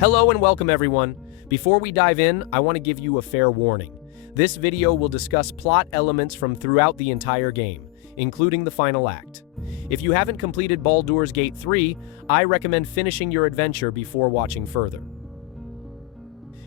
Hello and welcome everyone. Before we dive in, I want to give you a fair warning. This video will discuss plot elements from throughout the entire game, including the final act. If you haven't completed Baldur's Gate 3, I recommend finishing your adventure before watching further.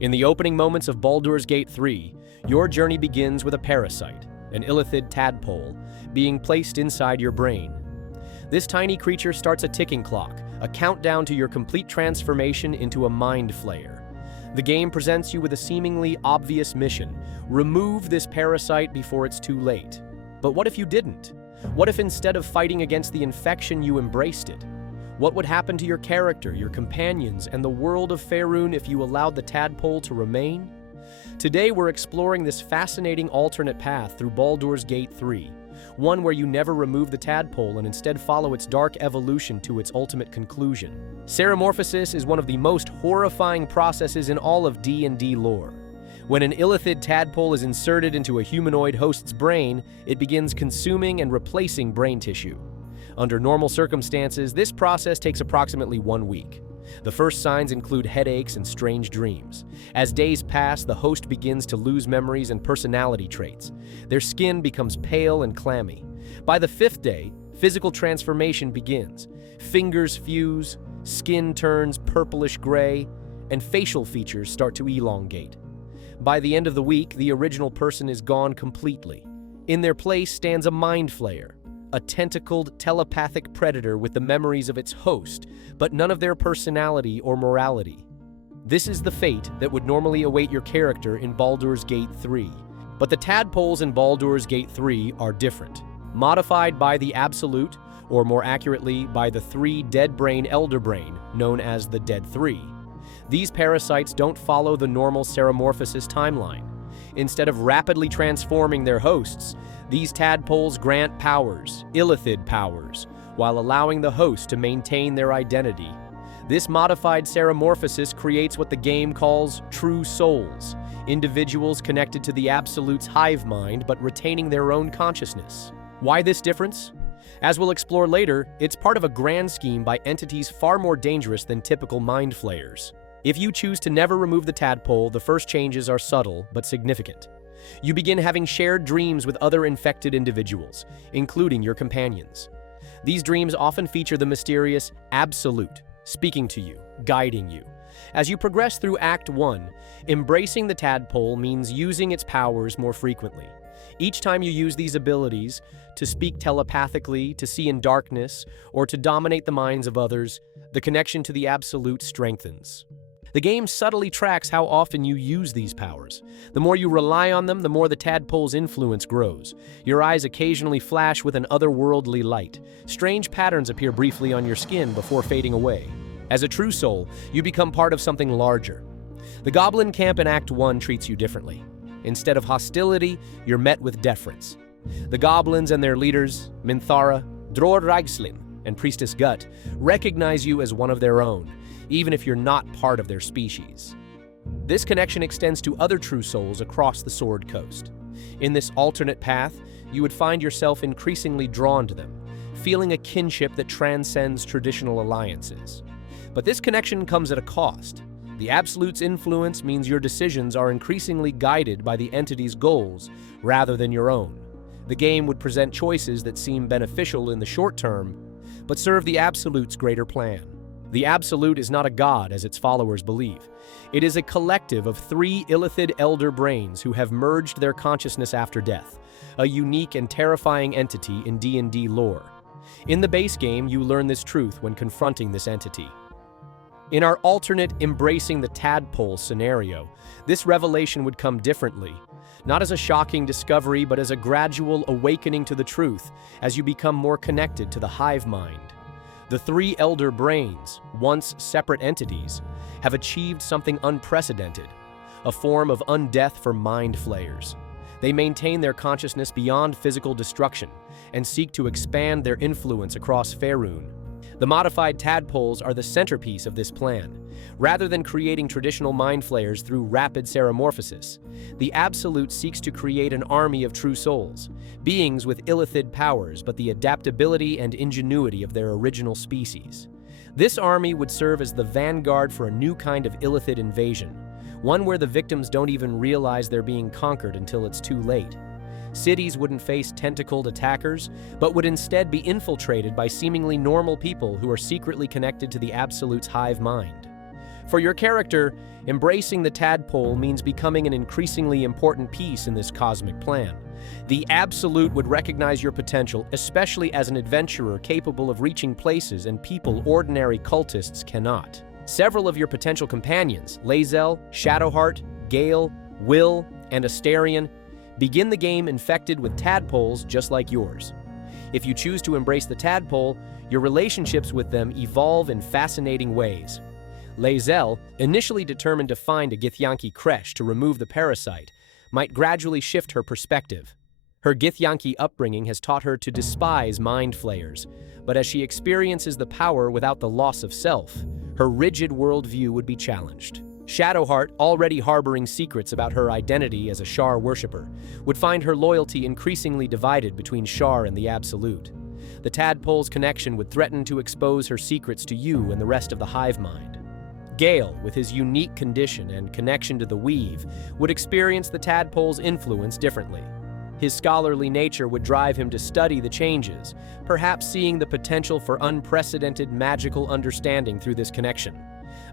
In the opening moments of Baldur's Gate 3, your journey begins with a parasite, an illithid tadpole, being placed inside your brain. This tiny creature starts a ticking clock, a countdown to your complete transformation into a mind flayer. The game presents you with a seemingly obvious mission: remove this parasite before it's too late. But what if you didn't? What if instead of fighting against the infection you embraced it? What would happen to your character, your companions, and the world of Faerûn if you allowed the tadpole to remain? Today we're exploring this fascinating alternate path through Baldur's Gate 3, one where you never remove the tadpole and instead follow its dark evolution to its ultimate conclusion. Ceremorphosis is one of the most horrifying processes in all of D&D lore. When an illithid tadpole is inserted into a humanoid host's brain, it begins consuming and replacing brain tissue. Under normal circumstances, this process takes approximately 1 week. The first signs include headaches and strange dreams. As days pass, the host begins to lose memories and personality traits. Their skin becomes pale and clammy. By the 5th day, physical transformation begins. Fingers fuse, skin turns purplish gray, and facial features start to elongate. By the end of the week, the original person is gone completely. In their place stands a mind flayer, a tentacled, telepathic predator with the memories of its host, but none of their personality or morality. This is the fate that would normally await your character in Baldur's Gate 3. But the tadpoles in Baldur's Gate 3 are different. Modified by the Absolute, or more accurately, by the 3 dead brain elder brain, known as the Dead 3. These parasites don't follow the normal ceremorphosis timeline. Instead of rapidly transforming their hosts, these tadpoles grant powers, illithid powers, while allowing the host to maintain their identity. This modified ceremorphosis creates what the game calls true souls, individuals connected to the Absolute's hive mind but retaining their own consciousness. Why this difference? As we'll explore later, it's part of a grand scheme by entities far more dangerous than typical mind flayers. If you choose to never remove the tadpole, the first changes are subtle but significant. You begin having shared dreams with other infected individuals, including your companions. These dreams often feature the mysterious Absolute, speaking to you, guiding you. As you progress through Act 1, embracing the tadpole means using its powers more frequently. Each time you use these abilities, to speak telepathically, to see in darkness, or to dominate the minds of others, the connection to the Absolute strengthens. The game subtly tracks how often you use these powers. The more you rely on them, the more the tadpole's influence grows. Your eyes occasionally flash with an otherworldly light. Strange patterns appear briefly on your skin before fading away. As a true soul, you become part of something larger. The Goblin Camp in Act 1 treats you differently. Instead of hostility, you're met with deference. The goblins and their leaders, Minthara, Dror Raigslin, and Priestess Gut, recognize you as one of their own, even if you're not part of their species. This connection extends to other true souls across the Sword Coast. In this alternate path, you would find yourself increasingly drawn to them, feeling a kinship that transcends traditional alliances. But this connection comes at a cost. The Absolute's influence means your decisions are increasingly guided by the entity's goals rather than your own. The game would present choices that seem beneficial in the short term, but serve the Absolute's greater plan. The Absolute is not a god, as its followers believe. It is a collective of 3 illithid elder brains who have merged their consciousness after death, a unique and terrifying entity in D&D lore. In the base game, you learn this truth when confronting this entity. In our alternate embracing the tadpole scenario, this revelation would come differently, not as a shocking discovery, but as a gradual awakening to the truth as you become more connected to the hive mind. The 3 elder brains, once separate entities, have achieved something unprecedented, a form of undeath for mind flayers. They maintain their consciousness beyond physical destruction and seek to expand their influence across Faerûn. The modified tadpoles are the centerpiece of this plan. Rather than creating traditional mind flayers through rapid ceremorphosis, the Absolute seeks to create an army of true souls, beings with illithid powers but the adaptability and ingenuity of their original species. This army would serve as the vanguard for a new kind of illithid invasion, one where the victims don't even realize they're being conquered until it's too late. Cities wouldn't face tentacled attackers, but would instead be infiltrated by seemingly normal people who are secretly connected to the Absolute's hive mind. For your character, embracing the Tadpole means becoming an increasingly important piece in this cosmic plan. The Absolute would recognize your potential, especially as an adventurer capable of reaching places and people ordinary cultists cannot. Several of your potential companions, Lae'zel, Shadowheart, Gale, Will, and Astarion, begin the game infected with tadpoles just like yours. If you choose to embrace the tadpole, your relationships with them evolve in fascinating ways. Lae'zel, initially determined to find a Githyanki creche to remove the parasite, might gradually shift her perspective. Her Githyanki upbringing has taught her to despise mind flayers, but as she experiences the power without the loss of self, her rigid worldview would be challenged. Shadowheart, already harboring secrets about her identity as a Shar worshipper, would find her loyalty increasingly divided between Shar and the Absolute. The Tadpole's connection would threaten to expose her secrets to you and the rest of the hive mind. Gale, with his unique condition and connection to the Weave, would experience the Tadpole's influence differently. His scholarly nature would drive him to study the changes, perhaps seeing the potential for unprecedented magical understanding through this connection.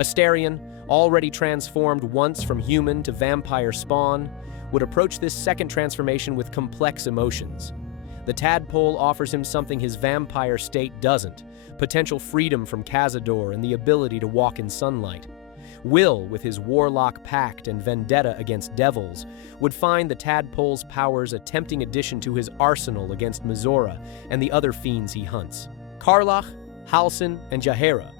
Astarion, already transformed once from human to vampire spawn, would approach this second transformation with complex emotions. The Tadpole offers him something his vampire state doesn't: potential freedom from Cazador and the ability to walk in sunlight. Will, with his warlock pact and vendetta against devils, would find the Tadpole's powers a tempting addition to his arsenal against Mizora and the other fiends he hunts. Karlach, Halsin, and Jaheira,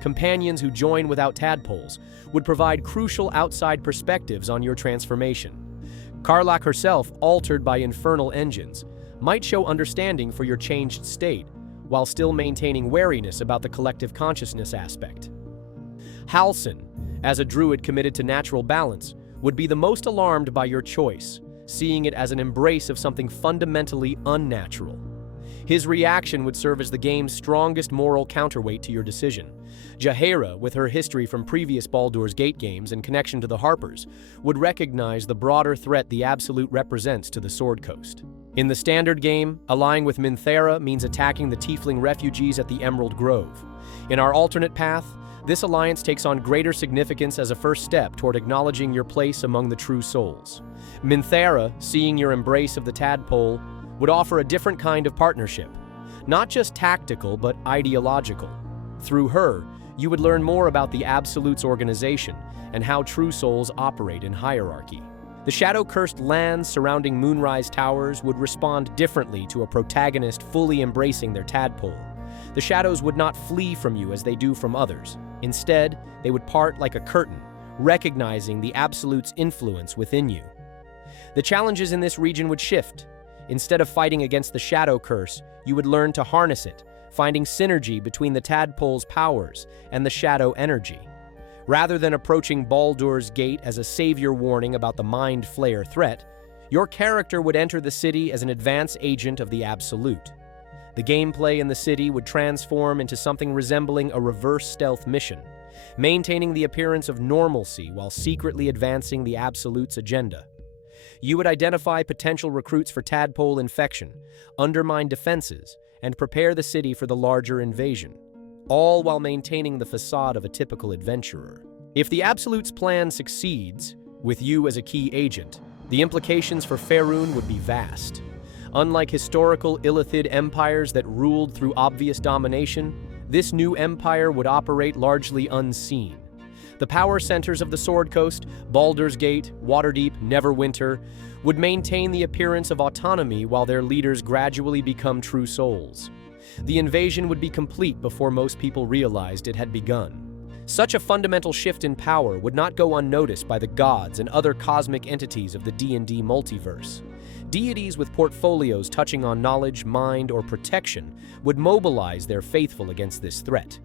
companions who join without tadpoles, would provide crucial outside perspectives on your transformation. Karlach herself, altered by infernal engines, might show understanding for your changed state, while still maintaining wariness about the collective consciousness aspect. Halsin, as a druid committed to natural balance, would be the most alarmed by your choice, seeing it as an embrace of something fundamentally unnatural. His reaction would serve as the game's strongest moral counterweight to your decision. Jaheira, with her history from previous Baldur's Gate games and connection to the Harpers, would recognize the broader threat the Absolute represents to the Sword Coast. In the standard game, allying with Minthara means attacking the Tiefling refugees at the Emerald Grove. In our alternate path, this alliance takes on greater significance as a first step toward acknowledging your place among the true souls. Minthara, seeing your embrace of the Tadpole, would offer a different kind of partnership, not just tactical but ideological. Through her, you would learn more about the Absolute's organization and how true souls operate in hierarchy. The shadow-cursed lands surrounding Moonrise Towers would respond differently to a protagonist fully embracing their tadpole. The shadows would not flee from you as they do from others. Instead, they would part like a curtain, recognizing the Absolute's influence within you. The challenges in this region would shift. Instead of fighting against the shadow curse, you would learn to harness it, finding synergy between the tadpole's powers and the shadow energy. Rather than approaching Baldur's Gate as a savior warning about the mind flayer threat, your character would enter the city as an advance agent of the Absolute. The gameplay in the city would transform into something resembling a reverse stealth mission, maintaining the appearance of normalcy while secretly advancing the Absolute's agenda. You would identify potential recruits for tadpole infection, undermine defenses, and prepare the city for the larger invasion, all while maintaining the facade of a typical adventurer. If the Absolute's plan succeeds, with you as a key agent, the implications for Faerûn would be vast. Unlike historical illithid empires that ruled through obvious domination, this new empire would operate largely unseen. The power centers of the Sword Coast, Baldur's Gate, Waterdeep, Neverwinter, would maintain the appearance of autonomy while their leaders gradually become true souls. The invasion would be complete before most people realized it had begun. Such a fundamental shift in power would not go unnoticed by the gods and other cosmic entities of the D&D multiverse. Deities with portfolios touching on knowledge, mind, or protection would mobilize their faithful against this threat.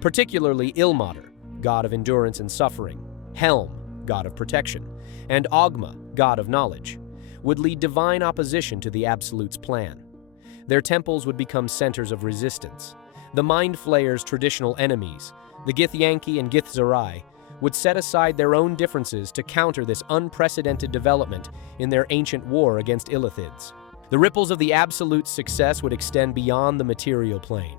Particularly Ilmater, god of endurance and suffering, Helm, god of protection, and Ogma, god of knowledge, would lead divine opposition to the Absolute's plan. Their temples would become centers of resistance, The Mind Flayer's traditional enemies, the Githyanki and Githzerai, would set aside their own differences to counter this unprecedented development in their ancient war against illithids. The ripples of the Absolute's success would extend beyond the material plane.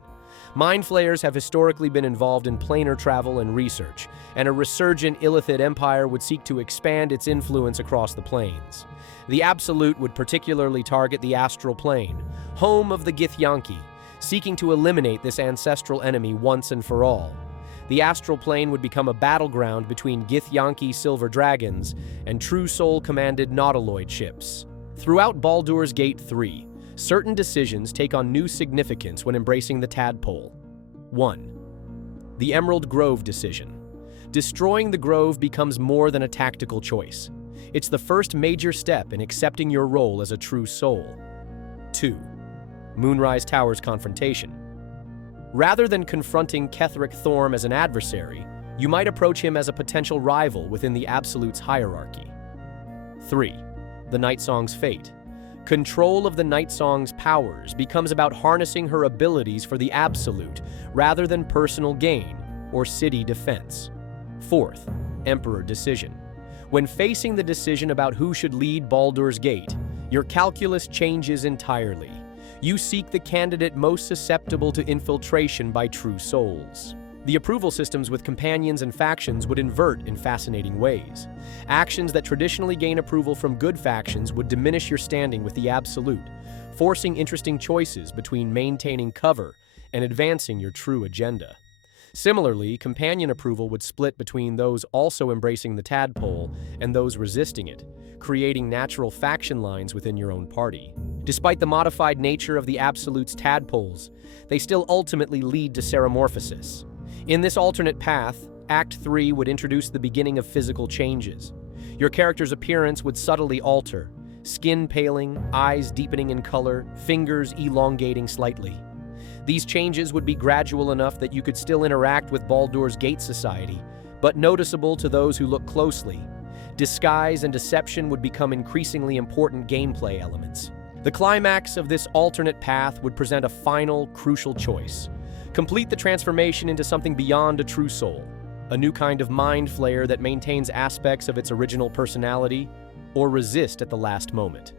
Mind Flayers have historically been involved in planar travel and research, and a resurgent illithid empire would seek to expand its influence across the planes. The Absolute would particularly target the astral plane, home of the Githyanki, seeking to eliminate this ancestral enemy once and for all. The astral plane would become a battleground between Githyanki silver dragons and True Soul-commanded nautiloid ships. Throughout Baldur's Gate 3, certain decisions take on new significance when embracing the Tadpole. 1. The Emerald Grove decision. Destroying the grove becomes more than a tactical choice. It's the first major step in accepting your role as a true soul. 2. Moonrise Tower's confrontation. Rather than confronting Ketheric Thorm as an adversary, you might approach him as a potential rival within the Absolute's hierarchy. 3. The Nightsong's fate. Control of the Nightsong's powers becomes about harnessing her abilities for the Absolute rather than personal gain or city defense. 4th, Emperor decision. When facing the decision about who should lead Baldur's Gate, your calculus changes entirely. You seek the candidate most susceptible to infiltration by true souls. The approval systems with companions and factions would invert in fascinating ways. Actions that traditionally gain approval from good factions would diminish your standing with the Absolute, forcing interesting choices between maintaining cover and advancing your true agenda. Similarly, companion approval would split between those also embracing the Tadpole and those resisting it, creating natural faction lines within your own party. Despite the modified nature of the Absolute's Tadpoles, they still ultimately lead to ceremorphosis. In this alternate path, Act 3 would introduce the beginning of physical changes. Your character's appearance would subtly alter, skin paling, eyes deepening in color, fingers elongating slightly. These changes would be gradual enough that you could still interact with Baldur's Gate society, but noticeable to those who look closely. Disguise and deception would become increasingly important gameplay elements. The climax of this alternate path would present a final, crucial choice. Complete the transformation into something beyond a true soul, a new kind of mind flayer that maintains aspects of its original personality, or resist at the last moment.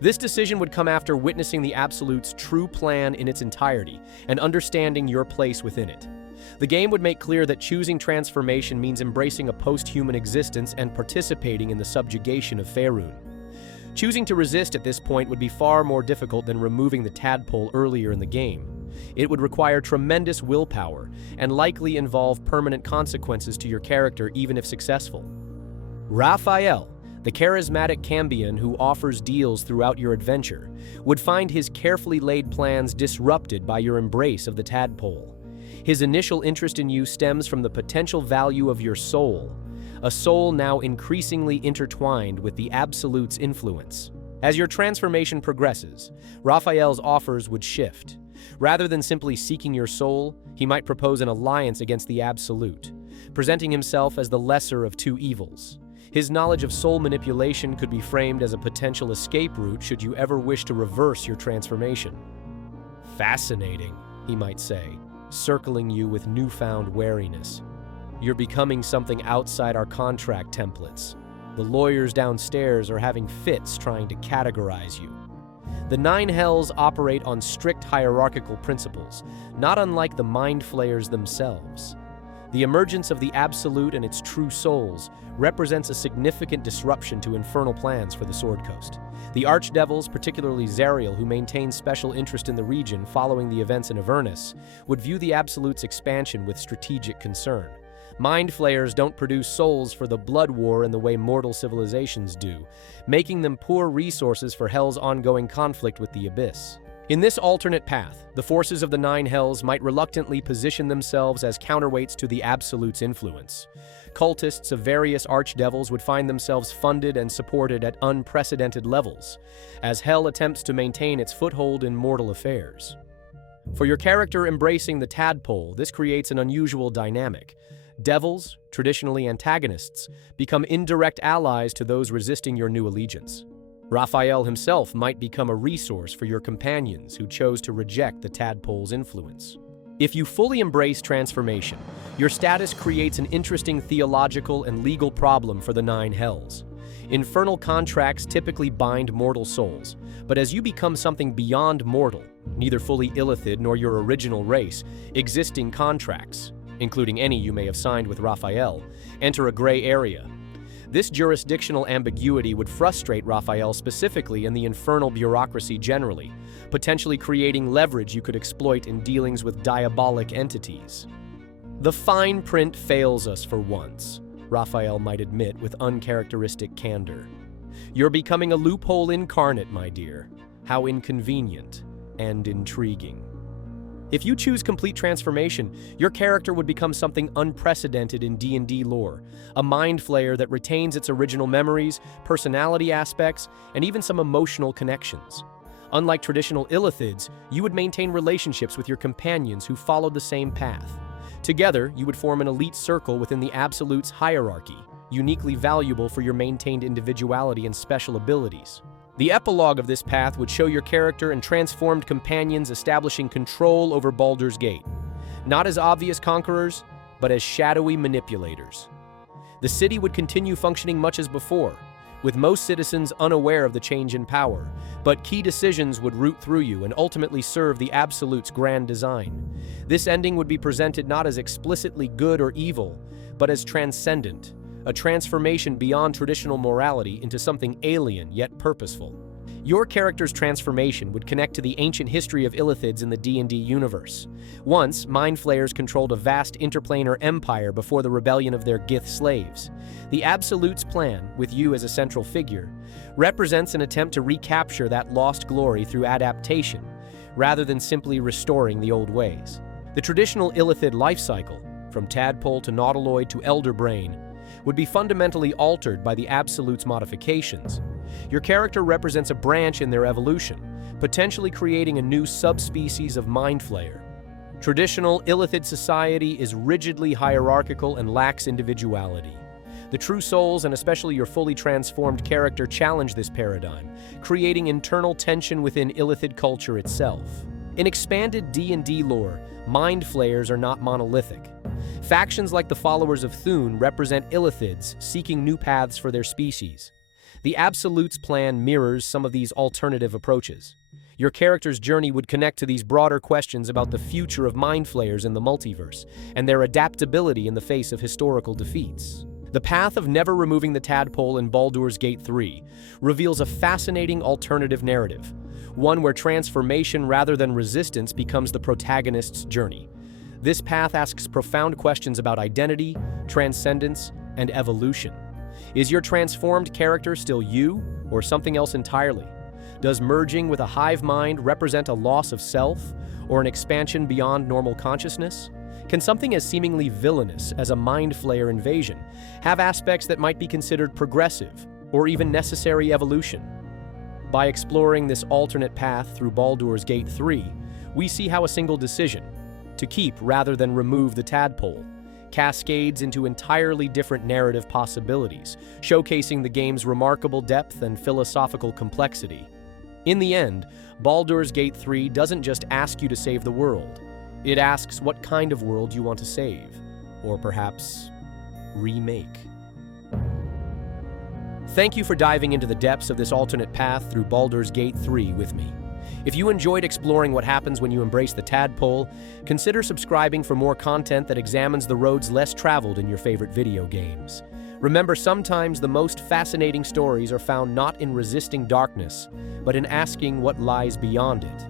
This decision would come after witnessing the Absolute's true plan in its entirety and understanding your place within it. The game would make clear that choosing transformation means embracing a post-human existence and participating in the subjugation of Faerûn. Choosing to resist at this point would be far more difficult than removing the Tadpole earlier in the game. It would require tremendous willpower and likely involve permanent consequences to your character even if successful. Raphael, the charismatic Cambion who offers deals throughout your adventure, would find his carefully laid plans disrupted by your embrace of the Tadpole. His initial interest in you stems from the potential value of your soul, a soul now increasingly intertwined with the Absolute's influence. As your transformation progresses, Raphael's offers would shift. Rather than simply seeking your soul, he might propose an alliance against the Absolute, presenting himself as the lesser of two evils. His knowledge of soul manipulation could be framed as a potential escape route should you ever wish to reverse your transformation. Fascinating, he might say, circling you with newfound wariness. You're becoming something outside our contract templates. The lawyers downstairs are having fits trying to categorize you. The Nine Hells operate on strict hierarchical principles, not unlike the Mind Flayers themselves. The emergence of the Absolute and its true souls represents a significant disruption to infernal plans for the Sword Coast. The Archdevils, particularly Zariel, who maintains special interest in the region following the events in Avernus, would view the Absolute's expansion with strategic concern. Mind Flayers don't produce souls for the blood war in the way mortal civilizations do, making them poor resources for Hell's ongoing conflict with the Abyss. In this alternate path, the forces of the Nine Hells might reluctantly position themselves as counterweights to the Absolute's influence. Cultists of various archdevils would find themselves funded and supported at unprecedented levels, as Hell attempts to maintain its foothold in mortal affairs. For your character embracing the Tadpole, this creates an unusual dynamic. Devils, traditionally antagonists, become indirect allies to those resisting your new allegiance. Raphael himself might become a resource for your companions who chose to reject the Tadpole's influence. If you fully embrace transformation, your status creates an interesting theological and legal problem for the Nine Hells. Infernal contracts typically bind mortal souls, but as you become something beyond mortal, neither fully illithid nor your original race, existing contracts, including any you may have signed with Raphael, enter a gray area. This jurisdictional ambiguity would frustrate Raphael specifically and the infernal bureaucracy generally, potentially creating leverage you could exploit in dealings with diabolic entities. The fine print fails us for once, Raphael might admit with uncharacteristic candor. You're becoming a loophole incarnate, my dear. How inconvenient and intriguing. If you choose complete transformation, your character would become something unprecedented in D&D lore, a mind flayer that retains its original memories, personality aspects, and even some emotional connections. Unlike traditional illithids, you would maintain relationships with your companions who followed the same path. Together, you would form an elite circle within the Absolute's hierarchy, uniquely valuable for your maintained individuality and special abilities. The epilogue of this path would show your character and transformed companions establishing control over Baldur's Gate, not as obvious conquerors, but as shadowy manipulators. The city would continue functioning much as before, with most citizens unaware of the change in power, but key decisions would root through you and ultimately serve the Absolute's grand design. This ending would be presented not as explicitly good or evil, but as transcendent, a transformation beyond traditional morality into something alien yet purposeful. Your character's transformation would connect to the ancient history of illithids in the D&D universe. Once, mind flayers controlled a vast interplanar empire before the rebellion of their Gith slaves. The Absolute's plan, with you as a central figure, represents an attempt to recapture that lost glory through adaptation, rather than simply restoring the old ways. The traditional illithid life cycle, from tadpole to nautiloid to elder brain, would be fundamentally altered by the Absolute's modifications. Your character represents a branch in their evolution, potentially creating a new subspecies of mind flayer. Traditional illithid society is rigidly hierarchical and lacks individuality. The true souls, and especially your fully transformed character, challenge this paradigm, creating internal tension within illithid culture itself. In expanded D&D lore, mind flayers are not monolithic. Factions like the followers of Faerûn represent illithids seeking new paths for their species. The Absolute's plan mirrors some of these alternative approaches. Your character's journey would connect to these broader questions about the future of mind flayers in the multiverse and their adaptability in the face of historical defeats. The path of never removing the tadpole in Baldur's Gate 3 reveals a fascinating alternative narrative, one where transformation rather than resistance becomes the protagonist's journey. This path asks profound questions about identity, transcendence, and evolution. Is your transformed character still you, or something else entirely? Does merging with a hive mind represent a loss of self, or an expansion beyond normal consciousness? Can something as seemingly villainous as a mind flayer invasion have aspects that might be considered progressive, or even necessary evolution? By exploring this alternate path through Baldur's Gate 3, we see how a single decision, to keep rather than remove the tadpole, cascades into entirely different narrative possibilities, showcasing the game's remarkable depth and philosophical complexity. In the end, Baldur's Gate 3 doesn't just ask you to save the world. It asks what kind of world you want to save, or perhaps remake. Thank you for diving into the depths of this alternate path through Baldur's Gate 3 with me. If you enjoyed exploring what happens when you embrace the tadpole, consider subscribing for more content that examines the roads less traveled in your favorite video games. Remember, sometimes the most fascinating stories are found not in resisting darkness, but in asking what lies beyond it.